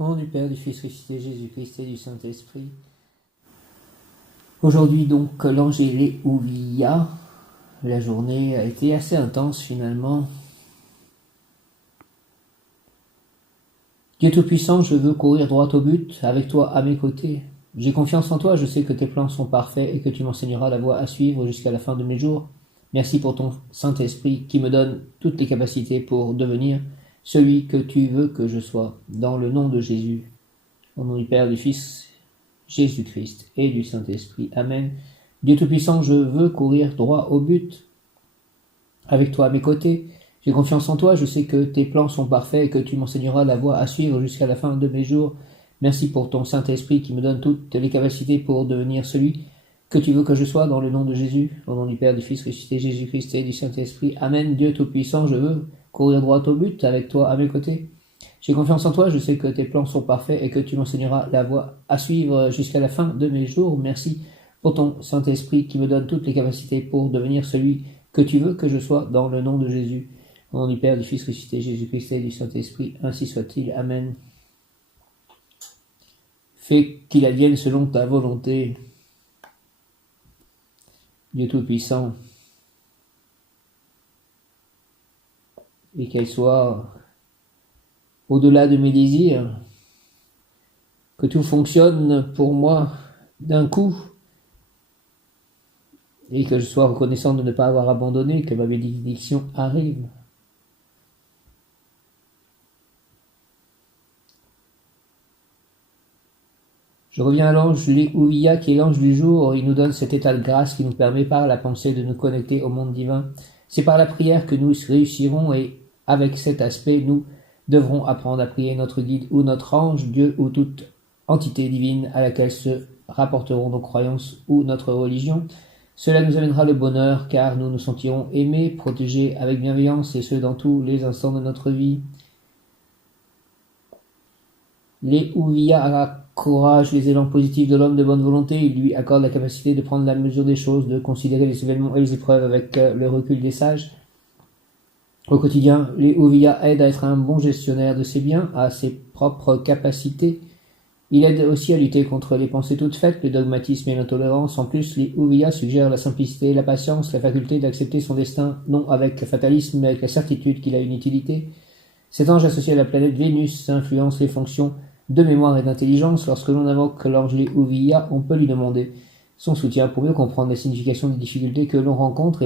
Au nom du Père, du Fils ressuscité, Jésus-Christ et du Saint-Esprit. Aujourd'hui donc, l'Angélé-Ouvia. La journée a été assez intense finalement. Dieu Tout-Puissant, je veux courir droit au but, avec toi à mes côtés. J'ai confiance en toi, je sais que tes plans sont parfaits et que tu m'enseigneras la voie à suivre jusqu'à la fin de mes jours. Merci pour ton Saint-Esprit qui me donne toutes les capacités pour devenir celui que tu veux que je sois, dans le nom de Jésus. Au nom du Père, du Fils, Jésus-Christ et du Saint-Esprit. Amen. Dieu Tout-Puissant, je veux courir droit au but, avec toi à mes côtés. J'ai confiance en toi, je sais que tes plans sont parfaits et que tu m'enseigneras la voie à suivre jusqu'à la fin de mes jours. Merci pour ton Saint-Esprit qui me donne toutes les capacités pour devenir celui que tu veux que je sois, dans le nom de Jésus. Au nom du Père, du Fils ressuscité, Jésus-Christ et du Saint-Esprit. Amen. Dieu Tout-Puissant, je veux courir droit au but, avec toi à mes côtés. J'ai confiance en toi, je sais que tes plans sont parfaits et que tu m'enseigneras la voie à suivre jusqu'à la fin de mes jours. Merci pour ton Saint-Esprit qui me donne toutes les capacités pour devenir celui que tu veux que je sois, dans le nom de Jésus. Au nom du Père, du Fils ressuscité, Jésus-Christ et du Saint-Esprit, ainsi soit-il. Amen. Fais qu'il advienne selon ta volonté, Dieu Tout-Puissant, et qu'elle soit au-delà de mes désirs, que tout fonctionne pour moi d'un coup, et que je sois reconnaissant de ne pas avoir abandonné, que ma bénédiction arrive. Je reviens à l'Angélé-Ouvia qui est l'ange du jour. Il nous donne cet état de grâce qui nous permet par la pensée de nous connecter au monde divin. C'est par la prière que nous réussirons et avec cet aspect, nous devrons apprendre à prier notre guide ou notre ange, Dieu ou toute entité divine à laquelle se rapporteront nos croyances ou notre religion. Cela nous amènera le bonheur car nous nous sentirons aimés, protégés avec bienveillance et ce dans tous les instants de notre vie. Les Ouvia encourage les élans positifs de l'homme de bonne volonté, il lui accorde la capacité de prendre la mesure des choses, de considérer les événements et les épreuves avec le recul des sages. Au quotidien, les Ouvia aident à être un bon gestionnaire de ses biens, à ses propres capacités. Il aide aussi à lutter contre les pensées toutes faites, le dogmatisme et l'intolérance. En plus, les Ouvia suggèrent la simplicité, la patience, la faculté d'accepter son destin, non avec fatalisme, mais avec la certitude qu'il a une utilité. Cet ange associé à la planète Vénus influence les fonctions de mémoire et d'intelligence. Lorsque l'on invoque l'Angélé-Ouvia, on peut lui demander son soutien pour mieux comprendre la signification des difficultés que l'on rencontre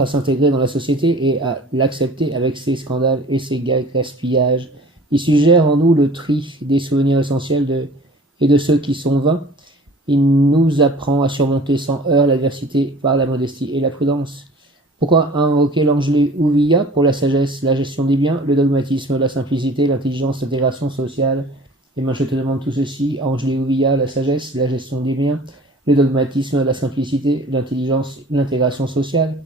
à s'intégrer dans la société et à l'accepter avec ses scandales et ses gaspillages. Il suggère en nous le tri des souvenirs essentiels et de ceux qui sont vains. Il nous apprend à surmonter sans heurts l'adversité par la modestie et la prudence. Pourquoi invoquer l'Angélé-Ouvia? Pour la sagesse, la gestion des biens, le dogmatisme, la simplicité, l'intelligence, l'intégration sociale. Et moi je te demande tout ceci, Angélé-Ouvia, la sagesse, la gestion des biens, le dogmatisme, la simplicité, l'intelligence, l'intégration sociale.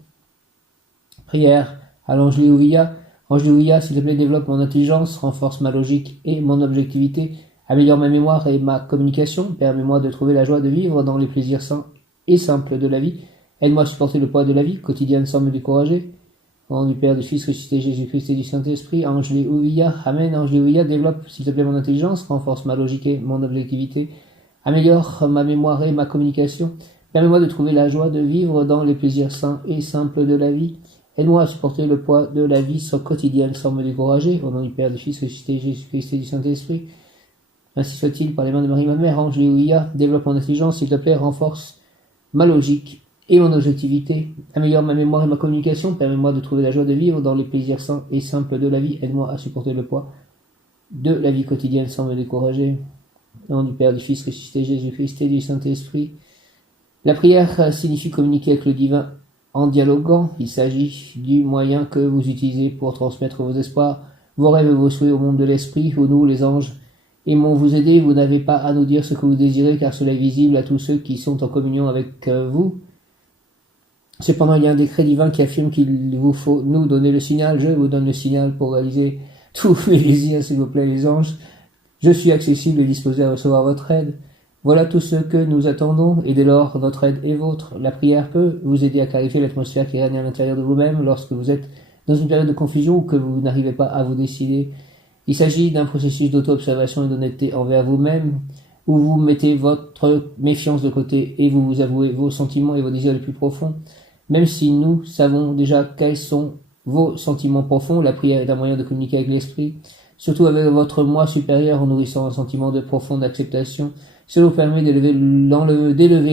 Prière à l'Angélé-Ouvia. Angélé-Ouvia, s'il te plaît, développe mon intelligence, renforce ma logique et mon objectivité, améliore ma mémoire et ma communication, permets-moi de trouver la joie de vivre dans les plaisirs sains et simples de la vie. Aide-moi à supporter le poids de la vie quotidienne sans me décourager. Au nom du Père, du Fils ressuscité, Jésus-Christ et du Saint-Esprit, Angélé-Ouvia. Amen. Angélé-Ouvia, développe, s'il te plaît, mon intelligence, renforce ma logique et mon objectivité, améliore ma mémoire et ma communication. Permets-moi de trouver la joie de vivre dans les plaisirs sains et simples de la vie. Aide-moi à supporter le poids de la vie quotidienne sans me décourager. Au nom du Père, du Fils ressuscité, Jésus-Christ et du Saint-Esprit. Ainsi soit-il, par les mains de Marie, ma mère. Angélé-Ouvia, développe mon intelligence, s'il te plaît, renforce ma logique et mon objectivité, améliore ma mémoire et ma communication, permets-moi de trouver la joie de vivre dans les plaisirs sains et simples de la vie, aide-moi à supporter le poids de la vie quotidienne sans me décourager. Au nom du Père, du Fils ressuscité, Jésus-Christ et du Saint-Esprit. La prière signifie communiquer avec le divin en dialoguant. Il s'agit du moyen que vous utilisez pour transmettre vos espoirs, vos rêves et vos souhaits au monde de l'esprit, où nous, les anges, aimons vous aider. Vous n'avez pas à nous dire ce que vous désirez, car cela est visible à tous ceux qui sont en communion avec vous. Cependant, il y a un décret divin qui affirme qu'il vous faut nous donner le signal. Je vous donne le signal pour réaliser tous mes désirs, s'il vous plaît, les anges. Je suis accessible et disposé à recevoir votre aide. Voilà tout ce que nous attendons, et dès lors, notre aide est vôtre. La prière peut vous aider à clarifier l'atmosphère qui règne à l'intérieur de vous-même lorsque vous êtes dans une période de confusion ou que vous n'arrivez pas à vous décider. Il s'agit d'un processus d'auto-observation et d'honnêteté envers vous-même, où vous mettez votre méfiance de côté et vous vous avouez vos sentiments et vos désirs les plus profonds. Même si nous savons déjà quels sont vos sentiments profonds, la prière est un moyen de communiquer avec l'esprit, surtout avec votre moi supérieur en nourrissant un sentiment de profonde acceptation. Cela vous permet d'élever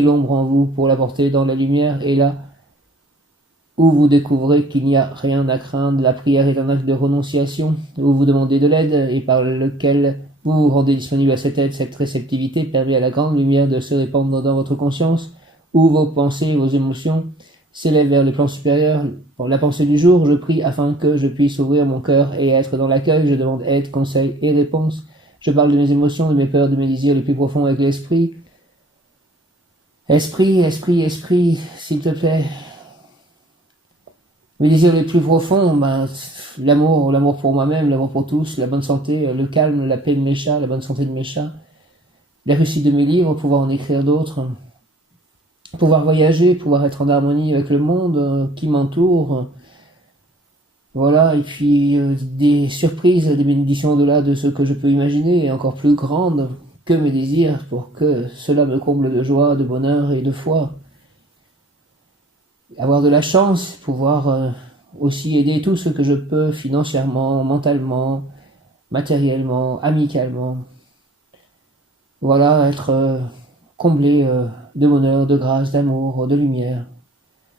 l'ombre en vous pour la porter dans la lumière, et là où vous découvrez qu'il n'y a rien à craindre, la prière est un acte de renonciation, où vous demandez de l'aide et par lequel vous vous rendez disponible à cette aide. Cette réceptivité permet à la grande lumière de se répandre dans votre conscience, où vos pensées, vos émotions s'élèvent vers le plan supérieur. Pour la pensée du jour, je prie afin que je puisse ouvrir mon cœur et être dans l'accueil. Je demande aide, conseil et réponse. Je parle de mes émotions, de mes peurs, de mes désirs les plus profonds avec l'esprit. Esprit, esprit, esprit, s'il te plaît. Mes désirs les plus profonds, l'amour pour moi-même, l'amour pour tous, la bonne santé, le calme, la paix de mes chats, la bonne santé de mes chats, la réussite de mes livres, pouvoir en écrire d'autres, pouvoir voyager, pouvoir être en harmonie avec le monde qui m'entoure. Voilà, et puis des surprises, des bénédictions au-delà de ce que je peux imaginer, et encore plus grandes que mes désirs, pour que cela me comble de joie, de bonheur et de foi. Avoir de la chance, pouvoir aussi aider tout ce que je peux financièrement, mentalement, matériellement, amicalement. Voilà, être comblé de bonheur, de grâce, d'amour, de lumière.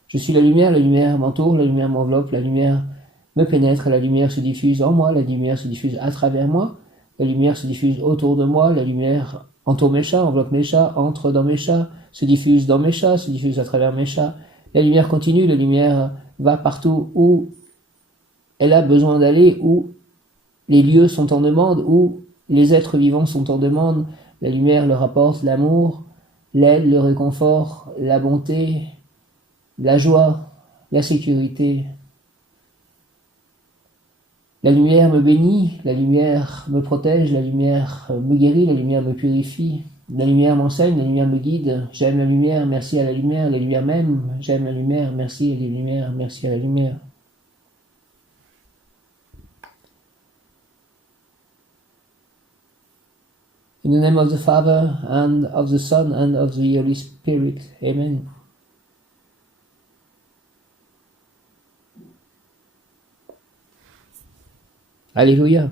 Je suis la lumière m'entoure, la lumière m'enveloppe, la lumière me pénètre, la lumière se diffuse en moi, la lumière se diffuse à travers moi, la lumière se diffuse autour de moi, la lumière entoure mes chats, enveloppe mes chats, entre dans mes chats, se diffuse dans mes chats, se diffuse à travers mes chats. La lumière continue, la lumière va partout où elle a besoin d'aller, où les lieux sont en demande, où les êtres vivants sont en demande. La lumière leur apporte l'amour, l'aide, le réconfort, la bonté, la joie, la sécurité. La lumière me bénit, la lumière me protège, la lumière me guérit, la lumière me purifie. La lumière m'enseigne, la lumière me guide. J'aime la lumière, merci à la lumière m'aime. J'aime la lumière, merci à la lumière, merci à la lumière. In the name of the Father, and of the Son, and of the Holy Spirit. Amen. Alléluia.